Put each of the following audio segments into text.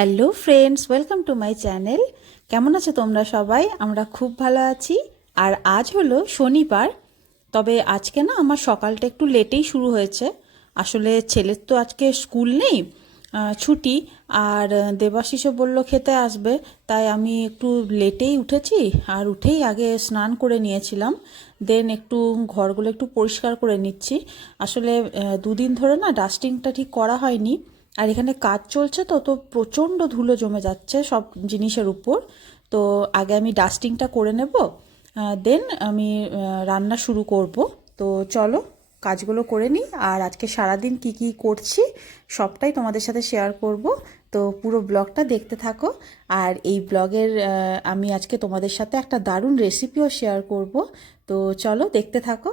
Hello friends, welcome to my channel. কেমন আছো তোমরা সবাই? আমরা খুব ভালো আছি। আর আজ হলো শনিবার, তবে আজকে না আমার সকালটা একটু লেটেই শুরু হয়েছে। আসলে ছেলের তো আজকে স্কুল নেই, ছুটি। আর দেবাশিসও বললো খেতে আসবে, তাই আমি একটু লেটেই উঠেছি। আর উঠেই আগে স্নান করে নিয়েছিলাম, দেন একটু ঘরগুলো একটু পরিষ্কার করে নিচ্ছি। আসলে দুদিন ধরে না ডাস্টিংটা ঠিক করা হয়নি। আর এখানে কাজ চলছে, তো তো প্রচণ্ড ধুলো জমে যাচ্ছে সব জিনিসের উপর। তো আগে আমি ডাস্টিংটা করে নেব, দেন আমি রান্না শুরু করব। তো চলো কাজগুলো করে নিই। আর আজকে সারাদিন কি কি করছি সবটাই তোমাদের সাথে শেয়ার করব। তো পুরো ব্লগটা দেখতে থাকো। আর এই ব্লগের আমি আজকে তোমাদের সাথে একটা দারুণ রেসিপিও শেয়ার করব। তো চলো দেখতে থাকো।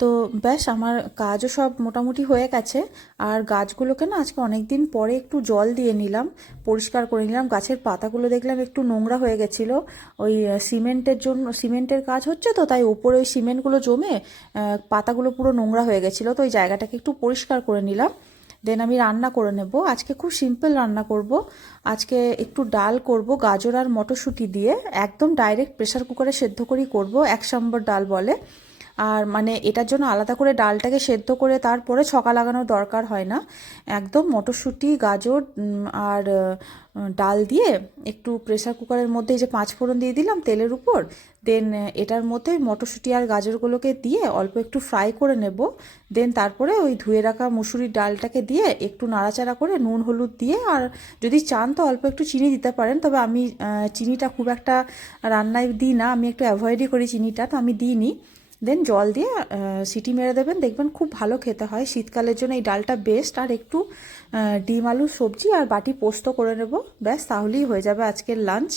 তো ব্যাস আমার কাজও সব মোটামুটি হয়ে গেছে। আর গাছগুলোকে না আজকে অনেক দিন পরে একটু জল দিয়ে নিলাম, পরিষ্কার করে নিলাম। গাছের পাতাগুলো দেখলাম একটু নোংরা হয়ে গেছিলো। ওই সিমেন্টের জন্য, সিমেন্টের কাজ হচ্ছে তো, তাই ওপরে ওই সিমেন্টগুলো জমে পাতাগুলো পুরো নোংরা হয়ে গেছিলো। তো ওই জায়গাটাকে একটু পরিষ্কার করে নিলাম। দেন আমি রান্না করে নেব। আজকে খুব সিম্পল রান্না করব। আজকে একটু ডাল করব গাজর আর মটরশুঁটি দিয়ে, একদম ডাইরেক্ট প্রেসার কুকারে সেদ্ধ করেই করব, 1 সম্বর ডাল বলে। আর মানে এটার জন্য আলাদা করে ডালটাকে সেদ্ধ করে তারপরে ছকা লাগানোর দরকার হয় না। একদম মটরশুঁটি, গাজর আর ডাল দিয়ে একটু প্রেসার কুকারের মধ্যে এই যে 5 ফোড়ন দিয়ে দিলাম তেলের উপর। দেন এটার মধ্যে মটরশুঁটি আর গাজরগুলোকে দিয়ে অল্প একটু ফ্রাই করে নেব। দেন তারপরে ওই ধুয়ে রাখা মুসুরির ডালটাকে দিয়ে একটু নাড়াচাড়া করে নুন হলুদ দিয়ে, আর যদি চান তো অল্প একটু চিনি দিতে পারেন, তবে আমি চিনিটা খুব একটা রান্নায় দিই না, আমি একটু অ্যাভয়েডই করি চিনিটা, তো আমি দিইনি। দেন জল দিয়ে সিটি মেরে দেবেন, দেখবেন খুব ভালো খেতে হয়। শীতকালের জন্য এই ডালটা বেস্ট। আর একটু ডিম আলু সবজি আর বাটি পোস্ত করে নেব, ব্যাস তাহলেই হয়ে যাবে আজকের লাঞ্চ।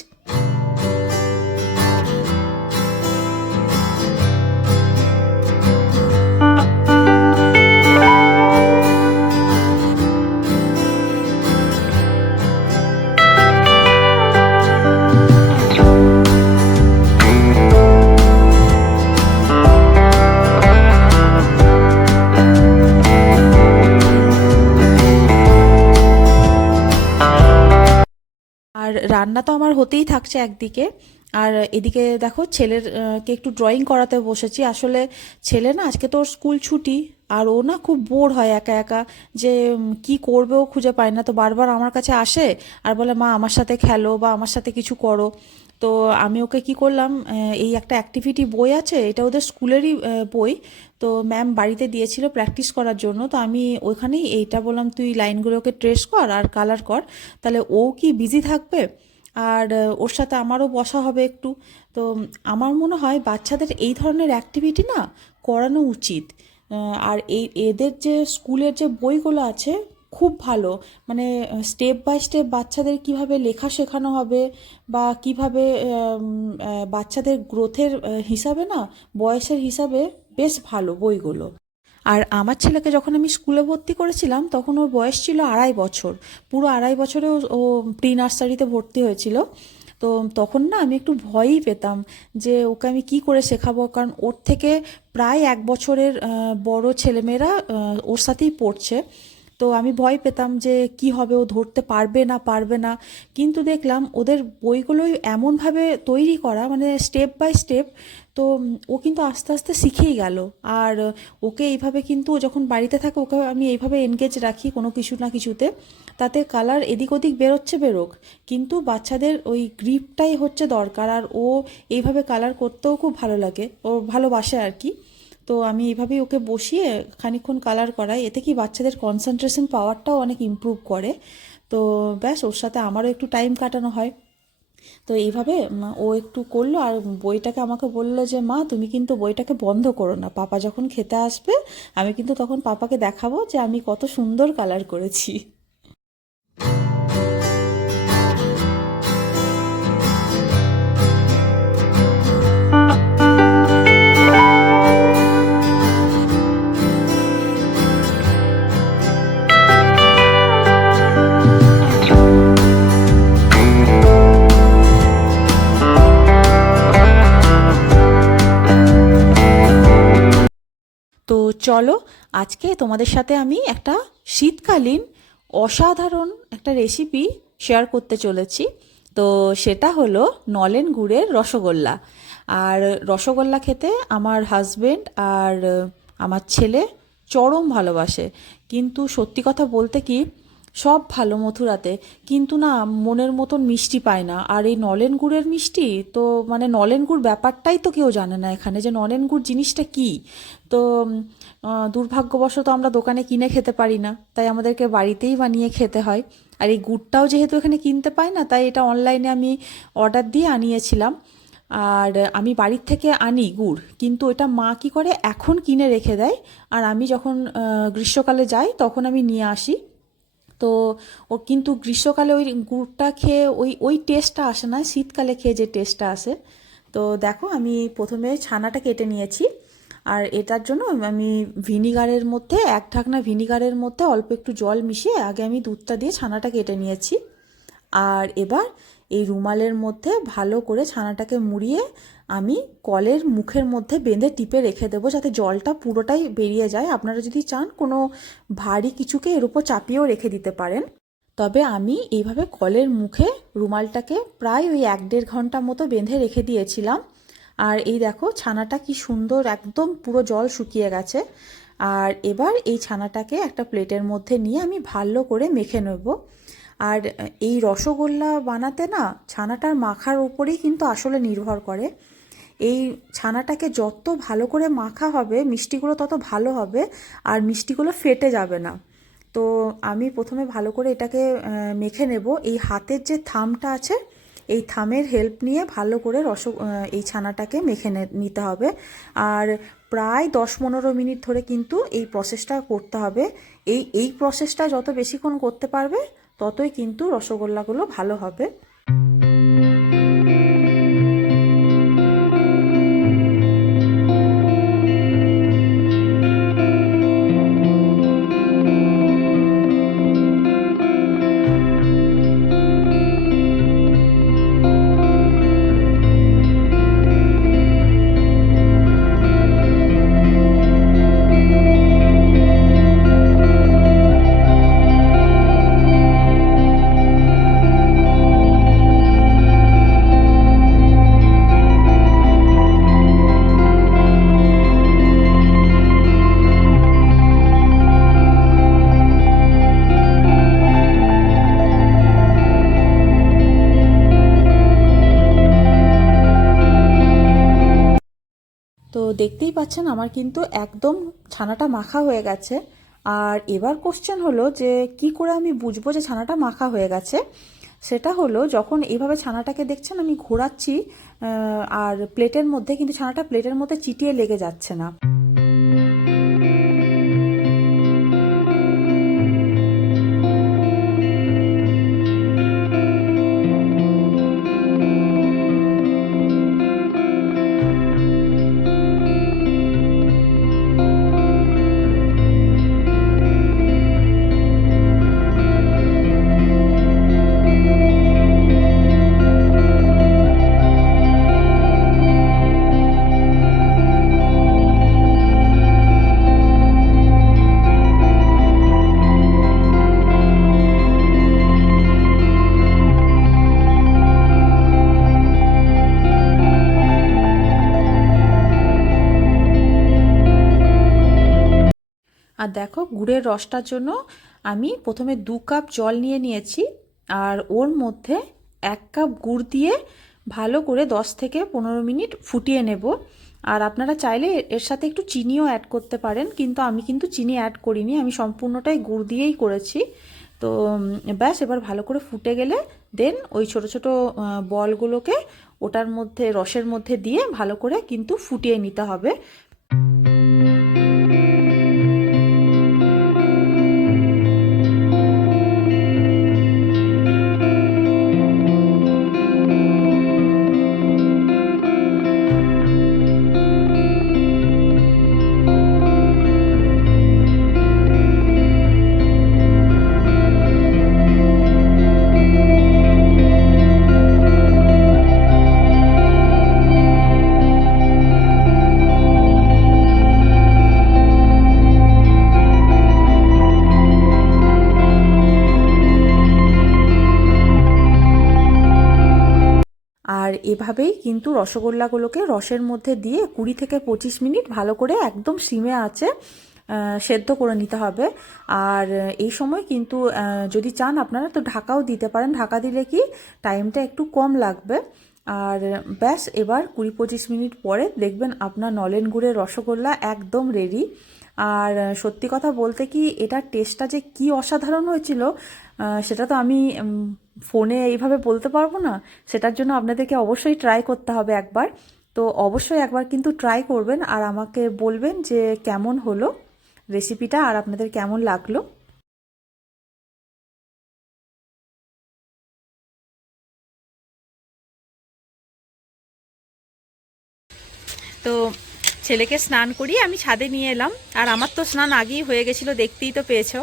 আর রান্না তো আমার হতেই থাকছে একদিকে। আর এদিকে দেখো ছেলের কে একটু ড্রয়িং করাতে বসেছি। আসলে ছেলে না আজকে তো ওর স্কুল ছুটি, আর ও না খুব বোর হয় একা একা, যে কি করবে ও খুঁজে পায় না। তো বারবার আমার কাছে আসে আর বলে, মা আমার সাথে খেলো বা আমার সাথে কিছু করো। তো আমি ওকে কি করলাম, এই একটা অ্যাক্টিভিটি বই আছে, এটা ওদের স্কুলেরই বই। তো ম্যাম বাড়িতে দিয়েছিল প্র্যাকটিস করার জন্য, তো আমি ওইখানেই এইটা বললাম, তুই লাইনগুলোকে ট্রেস কর আর কালার কর, তাহলে ও কি বিজি থাকবে, আর ওর সাথে আমারও বসা হবে একটু। তো আমার মনে হয় বাচ্চাদের এই ধরনের অ্যাক্টিভিটি না করানো উচিত। আর এদের যে স্কুলের যে বইগুলো আছে খুব ভালো, মানে স্টেপ বাই স্টেপ বাচ্চাদের কিভাবে লেখা শেখানো হবে, বা কিভাবে বাচ্চাদের গ্রোথের হিসাবে না, বয়সের হিসাবে বেশ ভালো বইগুলো। আর আমার ছেলেকে যখন আমি স্কুলে ভর্তি করেছিলাম তখন ওর বয়স ছিল 2.5 বছর। পুরো 2.5 বছরে ও প্রি নার্সারিতে ভর্তি হয়েছিল। তো তখন না আমি একটু ভয়ই পেতাম যে ওকে আমি কি করে শেখাবো, কারণ ওর থেকে প্রায় 1 বছরের বড় ছেলেমেয়েরা ওর সাথেই পড়ছে। তো আমি ভয় পেতাম যে কি হবে, ও ধরতে পারবে না পারবে না। কিন্তু দেখলাম ওদের বইগুলোই এমনভাবে তৈরি করা, মানে স্টেপ বাই স্টেপ। তো ও কিন্তু আস্তে আস্তে শিখেই গেল। আর ওকে এইভাবে কিন্তু ও যখন বাড়িতে থাকে ওকে আমি এইভাবে এনগেজ রাখি কোনো কিছু না কিছুতে, তাতে কালার এদিক ওদিক বেরোচ্ছে বেরোক, কিন্তু বাচ্চাদের ওই গ্রিপটাই হচ্ছে দরকার। আর ও এইভাবে কালার করতেও খুব ভালো লাগে, ও ভালোবাসে আর কি। তো আমি এইভাবেই ওকে বসিয়ে খানিকক্ষণ কালার করাই, এতে কি বাচ্চাদের কনসেন্ট্রেশন পাওয়ারটাও অনেক ইমপ্রুভ করে। তো ব্যাস ওর সাথে আমারও একটু টাইম কাটানো হয়। তো এইভাবে ও একটু করলো আর বইটাকে আমাকে বললো যে মা তুমি কিন্তু বইটাকে বন্ধ করো না, পাপা যখন খেতে আসবে আমি কিন্তু তখন পাপাকে দেখাবো যে আমি কত সুন্দর কালার করেছি। তো চলো, আজকে তোমাদের সাথে আমি একটা শীতকালীন অসাধারণ একটা রেসিপি শেয়ার করতে চলেছি। তো সেটা হলো নলেন গুড়ের রসগোল্লা। আর রসগোল্লা খেতে আমার হাজবেন্ড আর আমার ছেলে চরম ভালোবাসে। কিন্তু সত্যি কথা বলতে কি, সব ভালো মথুরাতে, কিন্তু না মনের মতন মিষ্টি পায় না। আর এই নলেন গুড়ের মিষ্টি তো মানে নলেন গুড় ব্যাপারটাই তো কেউ জানে না এখানে, যে নলেন গুড় জিনিসটা কী। তো দুর্ভাগ্যবশত আমরা দোকানে কিনে খেতে পারি না, তাই আমাদেরকে বাড়িতেই বানিয়ে খেতে হয়। আর এই গুড়টাও যেহেতু এখানে কিনতে পাই না, তাই এটা অনলাইনে আমি অর্ডার দিয়ে আনিয়েছিলাম। আর আমি বাড়ির থেকে আনি গুড়, কিন্তু ওটা মা কী করে এখন কিনে রেখে দেয়। আর আমি যখন গ্রীষ্মকালে যাই তখন আমি নিয়ে আসি। তো ও কিন্তু গ্রীষ্মকালে ওই গুড়টা খেয়ে ওই ওই টেস্টটা আসে না, শীতকালে খেয়ে যে টেস্টটা আসে। তো দেখো আমি প্রথমে ছানাটা কেটে নিয়েছি। আর এটার জন্য আমি ভিনিগারের মধ্যে, এক ঢাকনা ভিনিগারের মধ্যে অল্প একটু জল মিশিয়ে আগে আমি দুধটা দিয়ে ছানাটা কেটে নিয়েছি। আর এবার এই রুমালের মধ্যে ভালো করে ছানাটাকে মুড়িয়ে আমি কলের মুখের মধ্যে বেঁধে টিপে রেখে দেবো, যাতে জলটা পুরোটাই বেরিয়ে যায়। আপনারা যদি চান কোনো ভারী কিছুকে এর উপর চাপিয়েও রেখে দিতে পারেন। তবে আমি এইভাবে কলের মুখে রুমালটাকে প্রায় ওই 1-1.5 ঘন্টা মতো বেঁধে রেখে দিয়েছিলাম। আর এই দেখো ছানাটা কি সুন্দর, একদম পুরো জল শুকিয়ে গেছে। আর এবার এই ছানাটাকে একটা প্লেটের মধ্যে নিয়ে আমি ভালো করে মেখে নেব। আর এই রসগোল্লা বানাতে না ছানাটার মাখার উপরেই কিন্তু আসলে নির্ভর করে। এই ছানাটাকে যত ভালো করে মাখা হবে মিষ্টিগুলো তত ভালো হবে, আর মিষ্টিগুলো ফেটে যাবে না। তো আমি প্রথমে ভালো করে এটাকে মেখে নেব। এই হাতের যে থামটা আছে, এই থামের হেল্প নিয়ে ভালো করে এই ছানাটাকে মেখে নিতে হবে। আর প্রায় 10-15 মিনিট ধরে কিন্তু এই প্রসেসটা করতে হবে। এই প্রসেসটা যত বেশিক্ষণ করতে পারবে ততই কিন্তু রসগোল্লাগুলো ভালো হবে। তো দেখতেই পাচ্ছেন আমার কিন্তু একদম ছানাটা মাখা হয়ে গেছে। আর এবার কোশ্চেন হলো যে কি করে আমি বুঝবো যে ছানাটা মাখা হয়ে গেছে। সেটা হলো যখন এইভাবে ছানাটাকে দেখছেন আমি ঘোরাচ্ছি আর প্লেটের মধ্যে, কিন্তু ছানাটা প্লেটের মধ্যে চিটিয়ে লেগে যাচ্ছে না। আর দেখো গুড়ের রসটার জন্য আমি প্রথমে 2 কাপ জল নিয়ে নিয়েছি। আর ওর মধ্যে 1 কাপ গুড় দিয়ে ভালো করে 10 থেকে 15 মিনিট ফুটিয়ে নেব। আর আপনারা চাইলে এর সাথে একটু চিনিও অ্যাড করতে পারেন, কিন্তু আমি কিন্তু চিনি অ্যাড করিনি, আমি সম্পূর্ণটাই গুড় দিয়েই করেছি। তো ব্যাস এবার ভালো করে ফুটে গেলে দেন ওই ছোট ছোট বলগুলোকে ওটার মধ্যে রসের মধ্যে দিয়ে ভালো করে কিন্তু ফুটিয়ে নিতে হবে। আর এভাবেই কিন্তু রসগোল্লাগুলোকে রসের মধ্যে দিয়ে 20 থেকে 25 মিনিট ভালো করে একদম সিমে আঁচে সেদ্ধ করে নিতে হবে। আর এই সময় কিন্তু যদি চান আপনারা তো ঢাকাও দিতে পারেন, ঢাকা দিলে কি টাইমটা একটু কম লাগবে। আর ব্যাস এবার 20-25 মিনিট পরে দেখবেন আপনার নলেন গুড়ের রসগোল্লা একদম রেডি। আর সত্যি কথা বলতে কি এটার টেস্টটা যে কি অসাধারণ হয়েছিল সেটা তো আমি ফোনে এইভাবে বলতে পারবো না। সেটার জন্য আপনাদেরকে অবশ্যই ট্রাই করতে হবে একবার। তো অবশ্যই একবার কিন্তু ট্রাই করবেন আর আমাকে বলবেন যে কেমন হলো রেসিপিটা আর আপনাদের কেমন লাগলো। তো ছেলেকে স্নান করিয়ে আমি ছাদে নিয়ে এলাম। আর আমার তো স্নান আগেই হয়ে গেছিলো, দেখতেই তো পেয়েছো।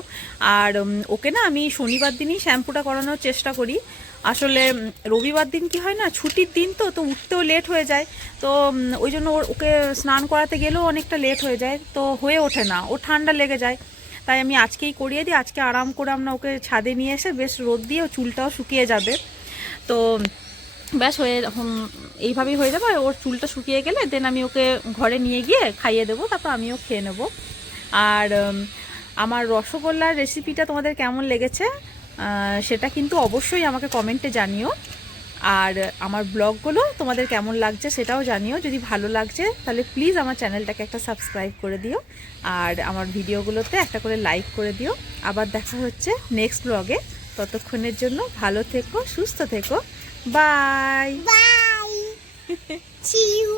আর ওকে না আমি শনিবার দিনই শ্যাম্পুটা করানোর চেষ্টা করি। আসলে রবিবার দিন কি হয় না, ছুটির দিন তো তো উঠতেও লেট হয়ে যায়। তো ওই জন্য ওকে স্নান করাতে গেলেও অনেকটা লেট হয়ে যায়, তো হয়ে ওঠে না, ও ঠান্ডা লেগে যায়। তাই আমি আজকেই করিয়ে দিই। আজকে আরাম করে আমরা ওকে ছাদে নিয়ে এসে বেশ রোদ দিয়ে চুলটাও শুকিয়ে যাবে। তো ব্যাস এইভাবেই হয়ে যাবে। ওর চুলটা শুকিয়ে গেলে দেন আমি ওকে ঘরে নিয়ে গিয়ে খাইয়ে দেবো, তারপর আমিও খেয়ে নেব। আর আমার রসগোল্লার রেসিপিটা তোমাদের কেমন লেগেছে সেটা কিন্তু অবশ্যই আমাকে কমেন্টে জানিও। আর আমার ব্লগগুলো তোমাদের কেমন লাগছে সেটাও জানিও। যদি ভালো লাগছে তাহলে প্লিজ আমার চ্যানেলটাকে একটা সাবস্ক্রাইব করে দিও আর আমার ভিডিওগুলোতে একটা করে লাইক করে দিও। আবার দেখা হচ্ছে নেক্সট ব্লগে। ততক্ষণের জন্য ভালো থেকো, সুস্থ থেকো। Bye bye. See you.